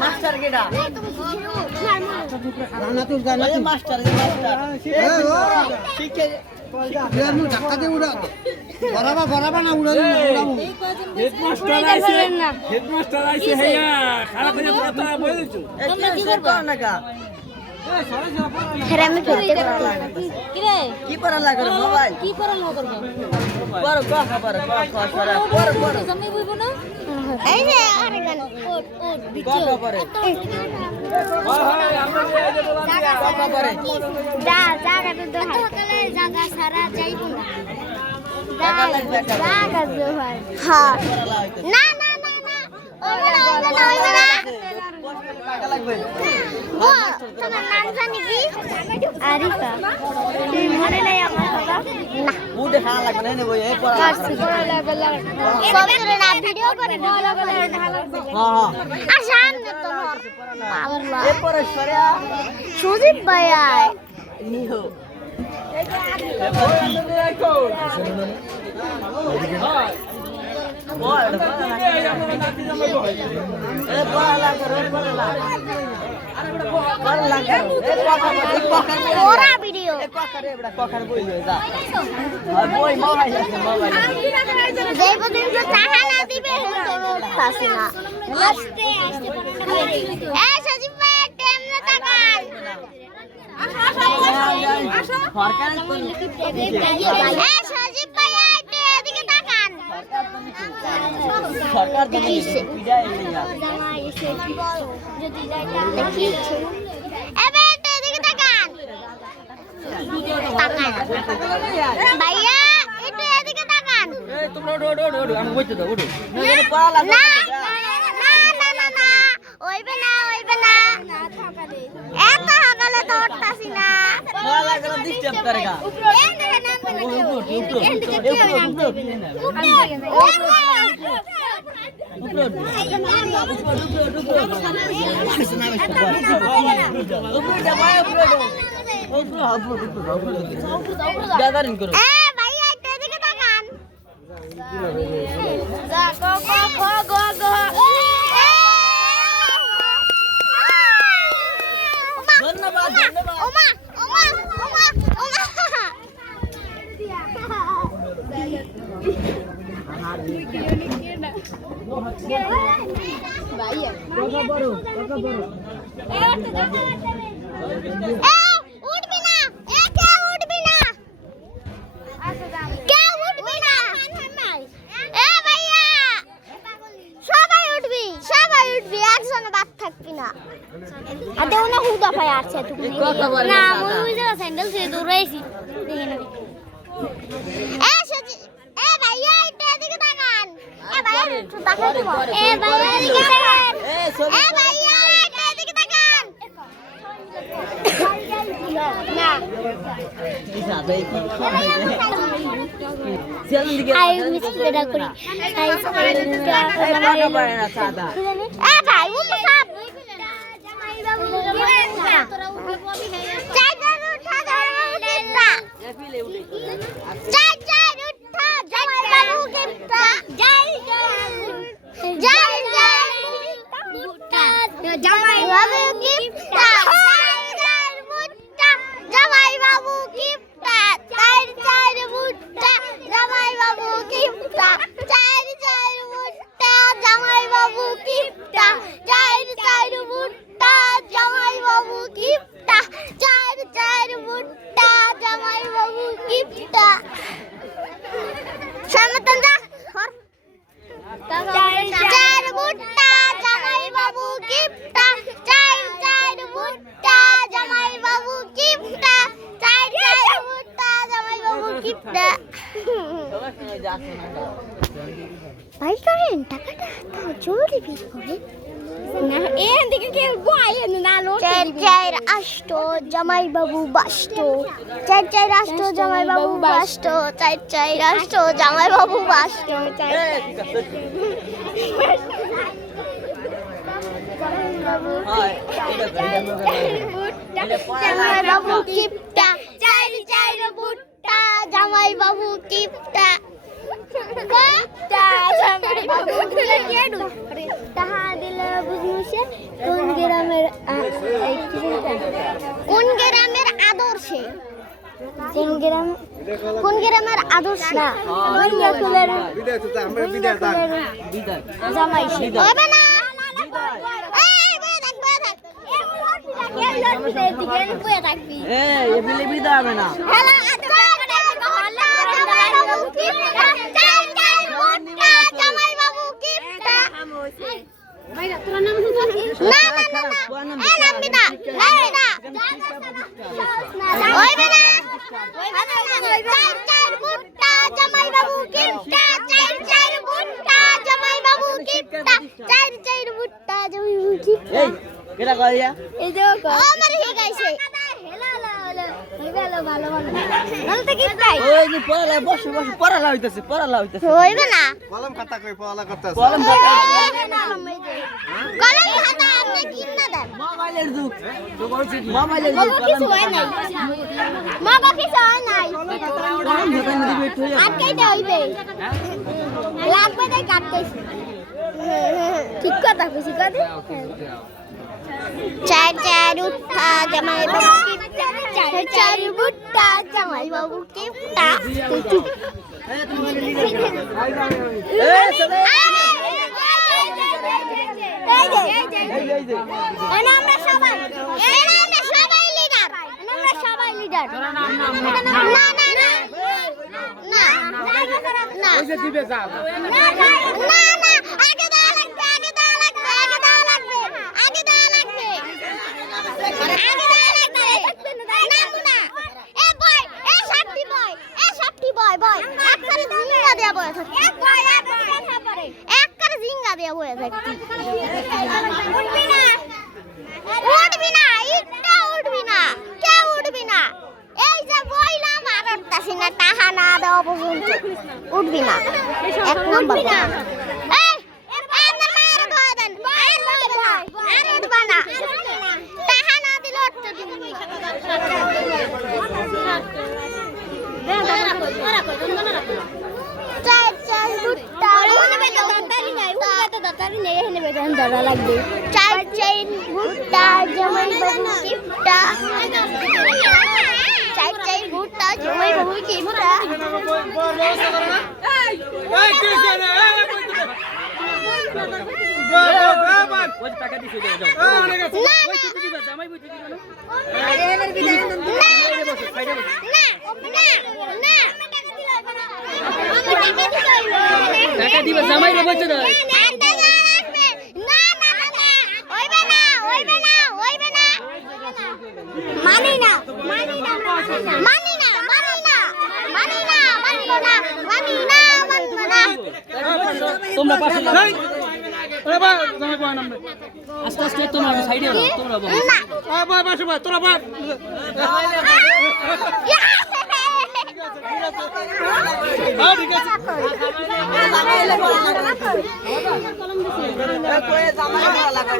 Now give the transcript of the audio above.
master কেডা রানাতুল গানা master শিখে ইয়ার নু ধাক্কা দিয়ে উড়া বরাবা না উড়া হেডমাস্টার আইছে হেয়া খারাপ হয়ে কথা বলেছো কি করব না কা আমি খেলতে কি পড়া লাগা মোবাইল কি পড়ানো করব পড় খবর পড় জমি বইব না এই যে আরে গান ওট ভিডিও পড়ে জায়গা তো সকালে জায়গা সারা যাইব না জায়গা যে ভাই হ্যাঁ না না না না ওইবে না টাকা লাগবে ও তোমার নাম জানি কি আরিফা তুই মনে নাই আমার কথা না মুডে খাওয়া লাগবে না নেব এই পড়া কাছে করে লেভেল সব করে না ভিডিও করে বড় করে হ্যাঁ আর সামনে তো আল্লাহ এই পড়া সরিয়া সুজিত ভাই আয় নিও ওরা ভিডিও যেই পর্যন্ত টাকা না দিবে আসে না আস্তে আস্তে এই সজীব ভাই টেমনে তাকান এই সজীব ভাই এদিকে তাকান সরকার দিছে বিদায় লইয়া যদি যাইতা দেখিছে এবে এদিকে তাকান ভাইয়া একটু এদিকে তাকান এই তোমরা ওড়ো আমি বইতে দাও ওড়ো নইলে পড়া লাগবে না ওইবে না এত হাগালে তো উঠতাছি না পড়া লাগলে ডিস্টার্ব করেগা স্যান্ডেল সে দৌড়াইছি দেখে না কিপটা ভাই করেন টাকাটা জলদি বের করে না এখান থেকে কেউ গোয়ায় না লোক চার আষ্ট জামাই বাবু বাষ্ট চার আষ্ট জামাই বাবু বাষ্ট চার আষ্ট জামাই বাবু বাষ্ট জামাই বাবু কিপটা চার বুট্টা জামাই বাবু কিপটা তাহা দিলে বুঝছে কোন গ্রামের আদর্শে কোন গ্রামের আদর্শ না জামাই হবে না কেটা কইয়া এই দেখো আমার হে গাইছে ভালো নলতে কি চাই ওই যে পড়ালা হইতাছে হইবে না কলম খাতা কই পড়ালা করতেছ কলম খাতা আপনি কিনা দেন মোবাইলের যুগ কিছু হয় নাই মগো কিছু হয় নাই আটকাইতে হইবে লাগবে তাই কাটতেছি ঠিক কথা কইছি কদি চার উঠা জামাই বাবু কিপটা চার বুট্টা জামাই বাবু কিপটা আমরা সবাই লিডার না দিবে যাও উঠবি না এক নম্বর লাগবে চার ভুট্টা জামাই বাবু কিপটা চার ভুট্টা জামাই বাবু কিপটা টাকা দিছে টাকা দিবে জামাই রে বলছে না তোমরা পাশে ওরে বাবা জামাই কোন নাম আস্তে আস্তে তোমরা সাইডে যাও তোমরা বাবা বাবা বাসু ভাই তোরা বাপ ঠিক আছে জামাই লাগা